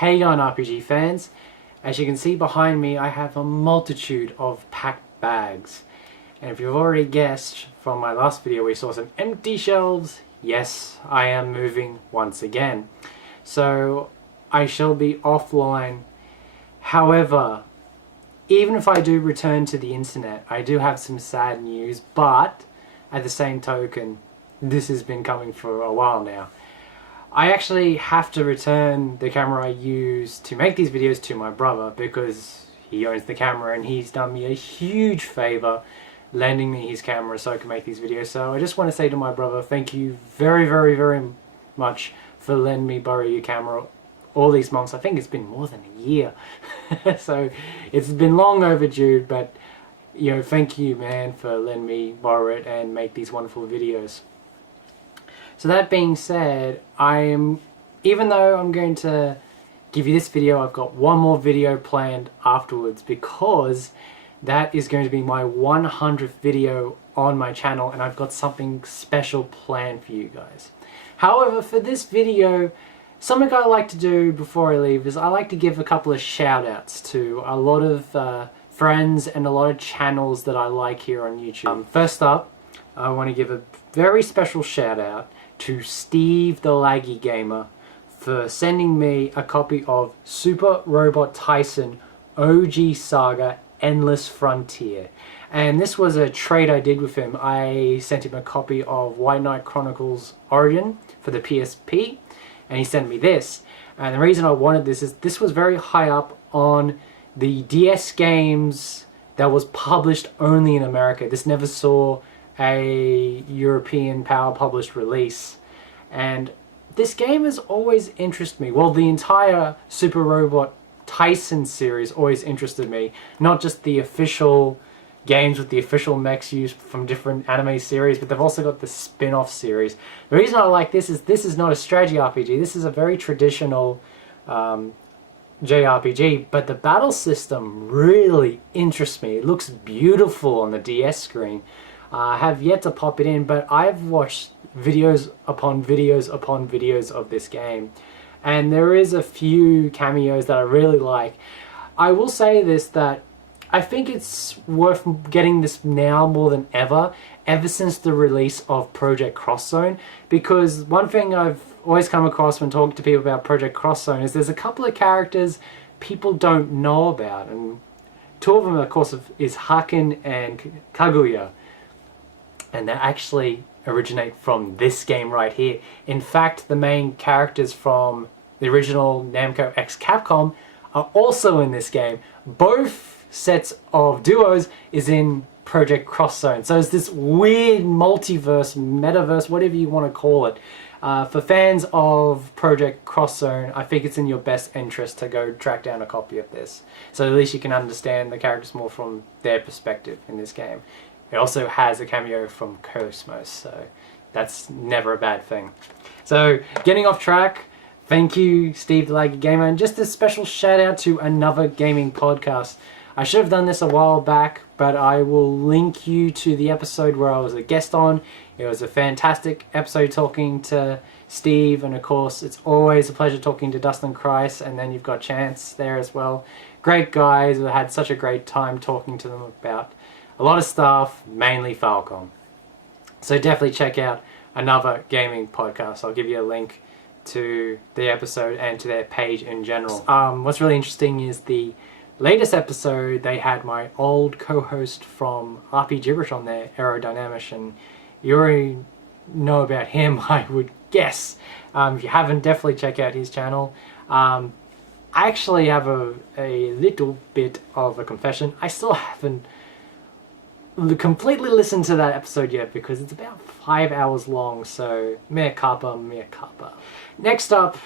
Hey you going RPG fans? As you can see behind me, I have a multitude of packed bags. And if you've already guessed from my last video we saw some empty shelves, yes, I am moving once again. So I shall be offline. However, even if I do return to the internet, I do have some sad news, but at the same token, this has been coming for a while now. I actually have to return the camera I use to make these videos to my brother because he owns the camera and he's done me a huge favor lending me his camera so I can make these videos. So I just want to say to my brother, thank you very much for letting me borrow your camera all these months. I think it's been more than a year. So it's been long overdue, but you know, thank you man for letting me borrow it and make these wonderful videos. So that being said, even though I'm going to give you this video, I've got one more video planned afterwards because that is going to be my 100th video on my channel and I've got something special planned for you guys. However, for this video, something I like to do before I leave is I like to give a couple of shout outs to a lot of friends and a lot of channels that I like here on YouTube. First up, I want to give a very special shout out to Steve the Laggy Gamer for sending me a copy of Super Robot Tyson OG Saga Endless Frontier. And this was a trade I did with him. I sent him a copy of White Knight Chronicles Origin for the PSP and he sent me this. And the reason I wanted this is this was very high up on the DS games that was published only in America. This never saw a European power published release, and this game has always interested me. Well, the entire Super Robot Tyson series always interested me, not just the official games with the official mechs used from different anime series, but they've also got the spin-off series. The reason I like this is not a strategy RPG, this is a very traditional JRPG, but the battle system really interests me. It looks beautiful on the DS screen. I have yet to pop it in, but I've watched videos upon videos upon videos of this game, and there is a few cameos that I really like. I will say this, that I think it's worth getting this now more than ever since the release of Project Cross Zone, because one thing I've always come across when talking to people about Project Cross Zone is there's a couple of characters people don't know about, and two of them of course is Haken and Kaguya. And they actually originate from this game right here. In fact, the main characters from the original Namco x Capcom are also in this game. Both sets of duos is in Project Cross Zone. So it's this weird multiverse, metaverse, whatever you want to call it. For fans of Project Cross Zone, I think it's in your best interest to go track down a copy of this. So at least you can understand the characters more from their perspective in this game. It also has a cameo from Cosmos, so that's never a bad thing. So, getting off track, thank you Steve the Laggy Gamer, and just a special shout out to another gaming podcast. I should have done this a while back, but I will link you to the episode where I was a guest on. It was a fantastic episode talking to Steve, and of course it's always a pleasure talking to Dustin Christ, and then you've got Chance there as well. Great guys, I had such a great time talking to them about a lot of stuff, mainly Falcom. So definitely check out another gaming podcast. I'll give you a link to the episode and to their page in general. What's really interesting is the latest episode, they had my old co-host from RP Gibberish on there, Aerodynamish, and you already know about him, I would guess. If you haven't, definitely check out his channel. I actually have a little bit of a confession. I still haven't completely listened to that episode yet because it's about 5 hours long, so mea culpa, mea culpa. Next up,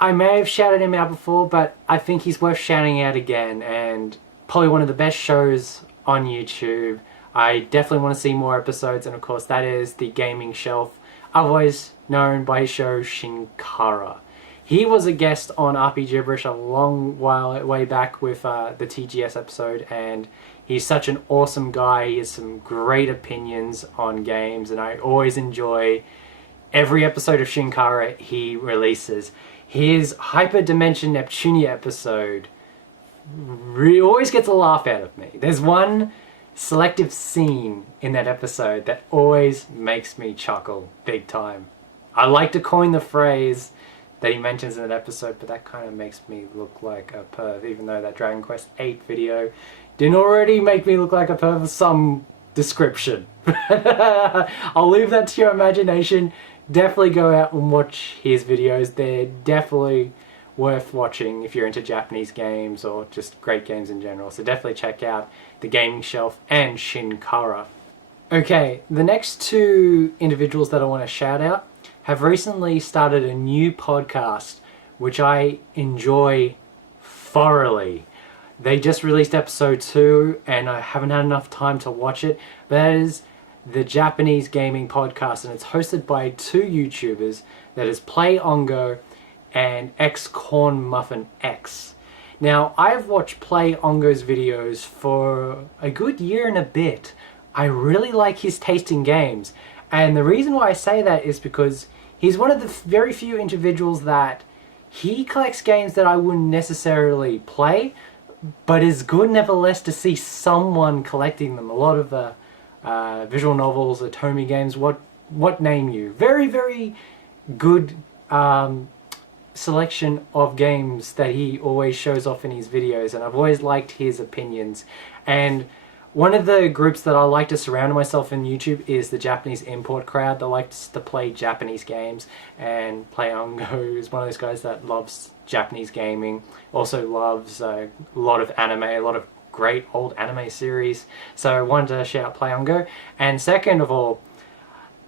I may have shouted him out before, but I think he's worth shouting out again, and probably one of the best shows on YouTube. I definitely want to see more episodes, and of course that is the Gaming Shelf, otherwise known by his show Shinkara. He was a guest on RP Gibberish a long while way back with the TGS episode, and he's such an awesome guy. He has some great opinions on games, and I always enjoy every episode of Shinkara he releases. His Hyperdimension Neptunia episode always gets a laugh out of me. There's one selective scene in that episode that always makes me chuckle big time. I like to coin the phrase that he mentions in that episode, but that kind of makes me look like a perv, even though that Dragon Quest VIII video didn't already make me look like a perv of some description. I'll leave that to your imagination. Definitely go out and watch his videos. They're definitely worth watching if you're into Japanese games or just great games in general. So definitely check out The Gaming Shelf and Shin Kara. Okay, the next two individuals that I want to shout out have recently started a new podcast which I enjoy thoroughly. They just released episode 2 and I haven't had enough time to watch it, but that is the Japanese Gaming Podcast, and it's hosted by two YouTubers, that is Play Ongo and X Corn Muffin X. Now, I've watched Play Ongo's videos for a good year and a bit. I really like his taste in games, and the reason why I say that is because he's one of the very few individuals that he collects games that I wouldn't necessarily play, but it's good nevertheless to see someone collecting them. A lot of the visual novels, Atomi games, what name you. Very, very good selection of games that he always shows off in his videos, and I've always liked his opinions. And one of the groups that I like to surround myself in YouTube is the Japanese import crowd that likes to play Japanese games, and Play Ongo is one of those guys that loves Japanese gaming, also loves a lot of anime, a lot of great old anime series. So I wanted to shout out Play Ongo. And second of all,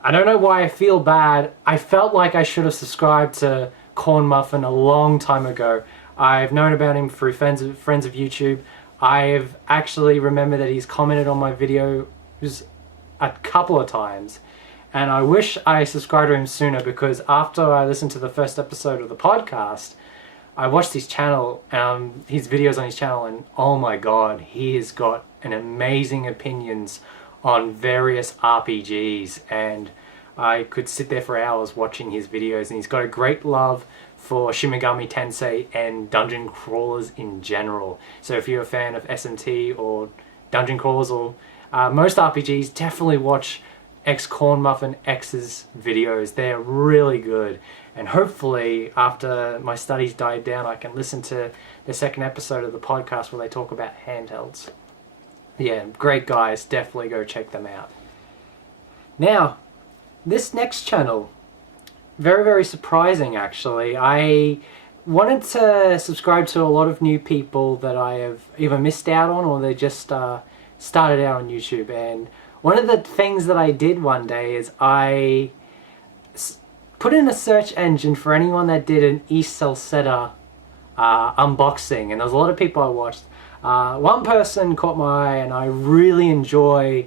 I don't know why I feel bad. I felt like I should have subscribed to Corn Muffin a long time ago. I've known about him through friends of YouTube. I've actually remembered that he's commented on my videos a couple of times, and I wish I subscribed to him sooner, because after I listened to the first episode of the podcast, I watched his channel, his videos on his channel, and oh my god, he has got an amazing opinions on various RPGs, and I could sit there for hours watching his videos, and he's got a great love for Shin Megami Tensei and dungeon crawlers in general. So if you're a fan of SMT or dungeon crawlers or most RPGs, definitely watch X Corn Muffin X's videos. They're really good, and hopefully after my studies died down I can listen to the second episode of the podcast where they talk about handhelds. Yeah, great guys, definitely go check them out. Now, this next channel, very, very surprising actually. I wanted to subscribe to a lot of new people that I have either missed out on or they just started out on YouTube, and one of the things that I did one day is I put in a search engine for anyone that did an East Salsetta unboxing, and there was a lot of people I watched. One person caught my eye and I really enjoy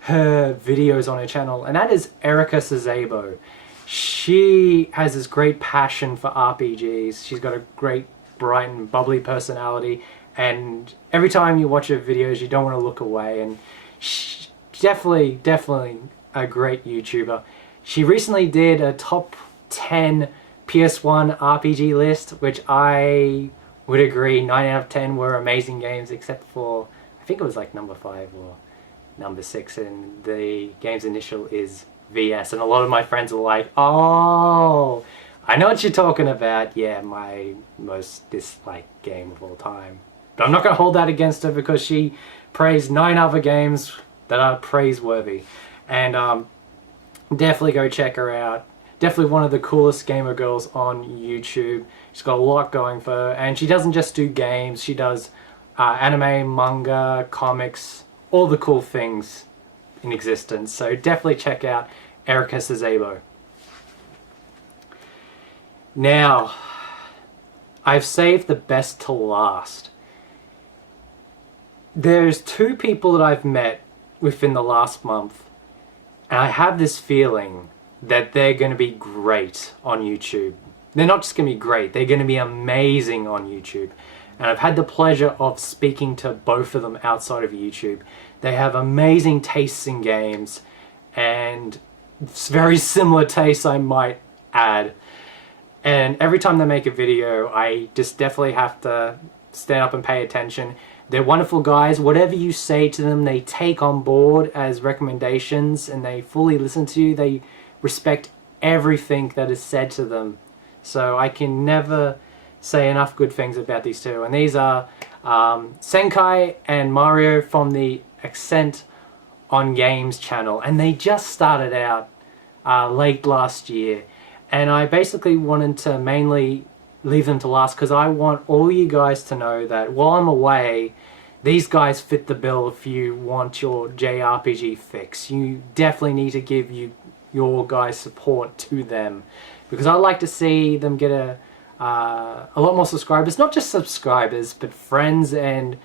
her videos on her channel, and that is Erika Sazebo. She has this great passion for RPGs. She's got a great, bright and bubbly personality, and every time you watch her videos you don't want to look away, and she's definitely a great YouTuber. She recently did a top 10 PS1 RPG list, which I would agree 9 out of 10 were amazing games, except for, I think it was like number 5 or number 6, and the game's initial is VS, and a lot of my friends are like, oh, I know what you're talking about. Yeah, my most disliked game of all time. But I'm not going to hold that against her, because she praised 9 other games that are praiseworthy. And definitely go check her out. Definitely one of the coolest gamer girls on YouTube. She's got a lot going for her, and she doesn't just do games. She does anime, manga, comics, all the cool things in existence. So definitely check out Erika Sazebo. Now, I've saved the best to last. There's 2 people that I've met within the last month, and I have this feeling that they're going to be great on YouTube. They're not just going to be great, they're going to be amazing on YouTube. And I've had the pleasure of speaking to both of them outside of YouTube. They have amazing tastes in games, and very similar tastes, I might add. And every time they make a video, I just definitely have to stand up and pay attention. They're wonderful guys. Whatever you say to them, they take on board as recommendations and they fully listen to you. They respect everything that is said to them. So I can never say enough good things about these two. And these are Senkai and Mario from the Accent on Games channel. And they just started out late last year. And I basically wanted to mainly leave them to last because I want all you guys to know that while I'm away, these guys fit the bill if you want your JRPG fix. You definitely need to give your guys' support to them because I'd like to see them get a lot more subscribers. Not just subscribers, but friends and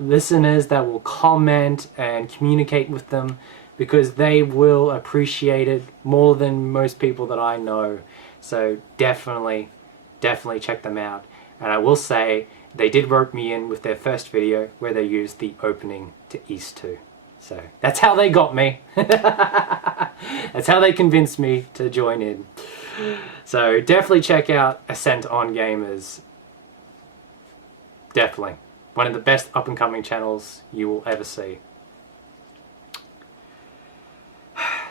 listeners that will comment and communicate with them because they will appreciate it more than most people that I know. So definitely check them out. And I will say, they did rope me in with their first video where they used the opening to Ys 2. So that's how they got me. That's how they convinced me to join in. So definitely check out Ascent on Gamers. Definitely. One of the best up and coming channels you will ever see.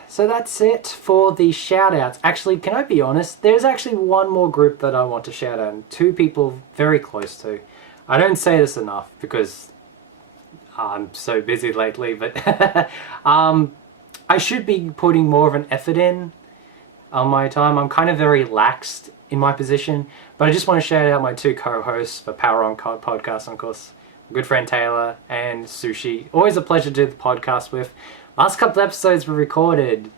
So that's it for the shout outs. Actually, can I be honest? There's actually one more group that I want to shout out, and two people very close to. I don't say this enough because I'm so busy lately, but I should be putting more of an effort in on my time. I'm kind of very laxed in my position, but I just want to shout out my two co-hosts for Power On Podcast, of course, my good friend Taylor and Sushi. Always a pleasure to do the podcast with. Last couple episodes were recorded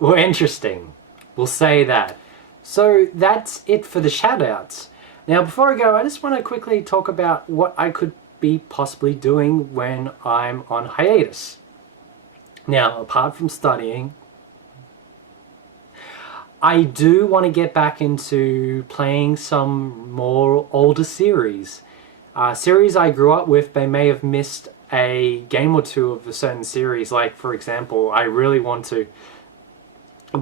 were interesting. We'll say that. So that's it for the shoutouts. Now before I go, I just want to quickly talk about what I could be possibly doing when I'm on hiatus. Now, apart from studying, I do want to get back into playing some more older series. Series I grew up with, they may have missed a game or two of a certain series. Like, for example, I really want to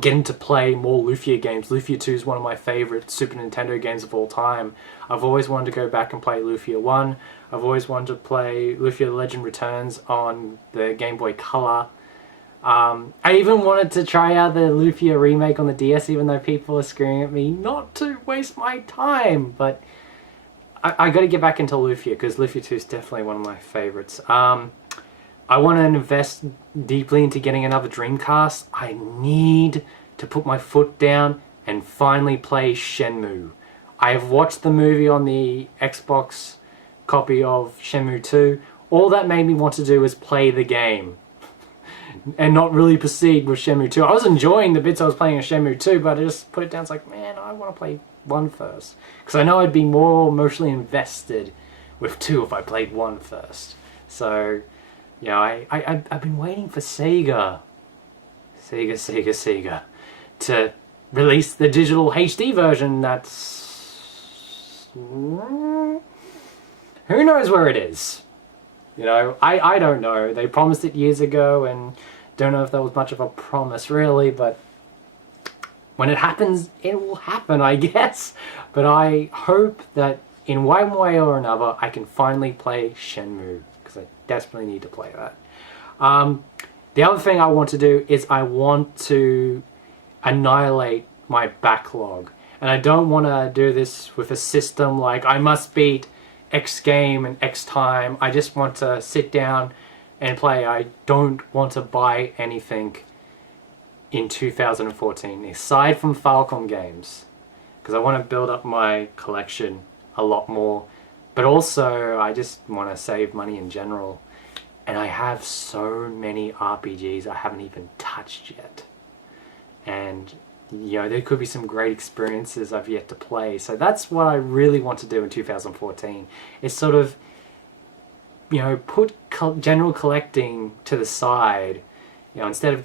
get into play more Lufia games. Lufia 2 is one of my favorite Super Nintendo games of all time. I've always wanted to go back and play Lufia 1. I've always wanted to play Lufia The Legend Returns on the Game Boy Color. I even wanted to try out the Lufia remake on the DS, even though people are screaming at me not to waste my time. But I got to get back into Lufia because Lufia 2 is definitely one of my favorites. I want to invest deeply into getting another Dreamcast. I need to put my foot down and finally play Shenmue. I have watched the movie on the Xbox copy of Shenmue 2. All that made me want to do is play the game and not really proceed with Shenmue 2. I was enjoying the bits I was playing in Shenmue 2, but I just put it down. It's like, man, I want to play 1 first. Because I know I'd be more emotionally invested with 2 if I played 1 first. So, you know, I've been waiting for Sega to release the digital HD version that's... who knows where it is? You know, I don't know. They promised it years ago and don't know if that was much of a promise really, but when it happens, it will happen, I guess. But I hope that in one way or another, I can finally play Shenmue, because I desperately need to play that. The other thing I want to do is I want to annihilate my backlog. And I don't want to do this with a system like I must beat X game in X time. I just want to sit down and play. I don't want to buy anything in 2014 aside from Falcom games, because I want to build up my collection a lot more, but also I just want to save money in general, and I have so many RPGs I haven't even touched yet, and you know, there could be some great experiences I've yet to play. So that's what I really want to do in 2014, is sort of, you know, put general collecting to the side. You know, instead of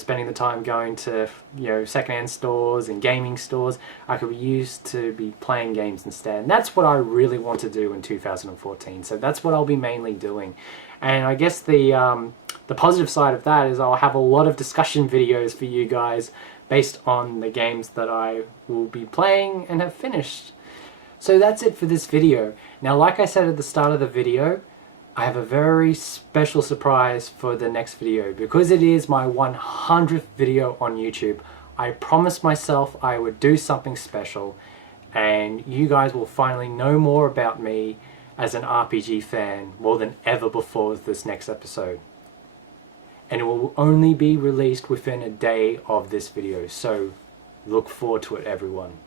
spending the time going to, you know, secondhand stores and gaming stores, I could be used to be playing games instead. And that's what I really want to do in 2014. So that's what I'll be mainly doing. And I guess the positive side of that is I'll have a lot of discussion videos for you guys based on the games that I will be playing and have finished. So that's it for this video. Now, like I said at the start of the video, I have a very special surprise for the next video. Because it is my 100th video on YouTube, I promised myself I would do something special, and you guys will finally know more about me as an RPG fan more than ever before with this next episode. And it will only be released within a day of this video, so look forward to it, everyone.